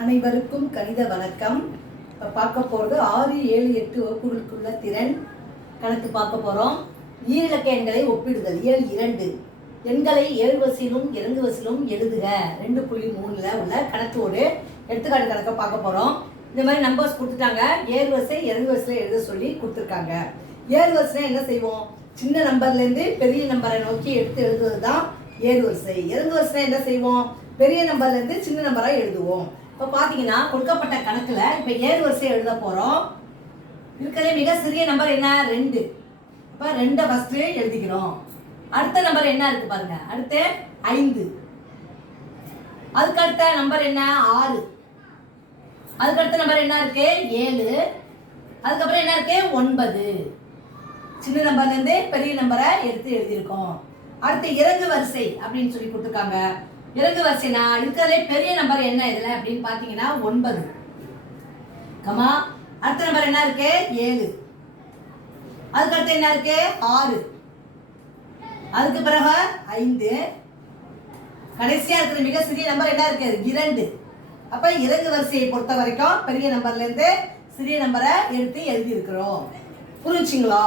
அனைவருக்கும் கணித வணக்கம். இப்போ பார்க்க போகிறது 6, 7, 8 வகுப்புகளுக்குள்ள திறன் கணக்கு பார்க்க போகிறோம். ஈரிலக்க எண்களை ஒப்பிடுதல். இயல் 2. எண்களை ஏறு வரிசையிலும் இறங்கு வரிசையிலும் எழுதுக 2.3 உள்ள கணக்கோடு எடுத்துக்காட்டு கணக்கை பார்க்க போகிறோம். இந்த மாதிரி நம்பர்ஸ் கொடுத்துட்டாங்க. ஏறு வரிசை இறங்கு வரிசையில் எழுத சொல்லி கொடுத்துருக்காங்க. ஏறு வரிசைனா என்ன செய்வோம்? சின்ன நம்பர்லேருந்து பெரிய நம்பரை நோக்கி எடுத்து எழுதுவது தான் ஏறு வரிசை. இறங்கு வரிசைனா என்ன செய்வோம்? பெரிய நம்பர்லேருந்து சின்ன நம்பராக எழுதுவோம். இப்போ பார்த்தீங்கன்னா கொடுக்கப்பட்ட கணக்கில் இப்போ ஏறு வரிசை எழுத போகிறோம். இருக்கிறதே மிக சிறிய நம்பர் என்ன? 2. இப்போ 2 ஃபஸ்ட்டு எழுதிக்கிறோம். அடுத்த நம்பர் என்ன இருக்குது பாருங்க. அடுத்து 5. அதுக்கு அடுத்த நம்பர் என்ன? 6. அதுக்கு அடுத்த நம்பர் என்ன இருக்கு? 7. அதுக்கப்புறம் என்ன இருக்கு? 9. சின்ன நம்பர்லேருந்து பெரிய நம்பரை எடுத்து எழுதியிருக்கோம். அடுத்து இறங்கு வரிசை அப்படின்னு சொல்லி கொடுத்துருக்காங்க. இறங்கு வரிசைனா இருக்கிறதே பெரிய நம்பர் என்ன இதில் அப்படின்னு பார்த்தீங்கன்னா 9. கமா அடுத்த நம்பர் என்ன இருக்கு? 7. அதுக்கடுத்து என்ன இருக்கு? 6. அதுக்கு பிறகு 5. கடைசியா இருக்கிற மிக சிறிய நம்பர் என்ன இருக்கு? 2. அப்ப இறங்கு வரிசையை பொறுத்த வரைக்கும் பெரிய நம்பர்ல இருந்து சிறிய நம்பரை எடுத்து எழுதி இருக்கிறோம். புரிஞ்சுங்களா?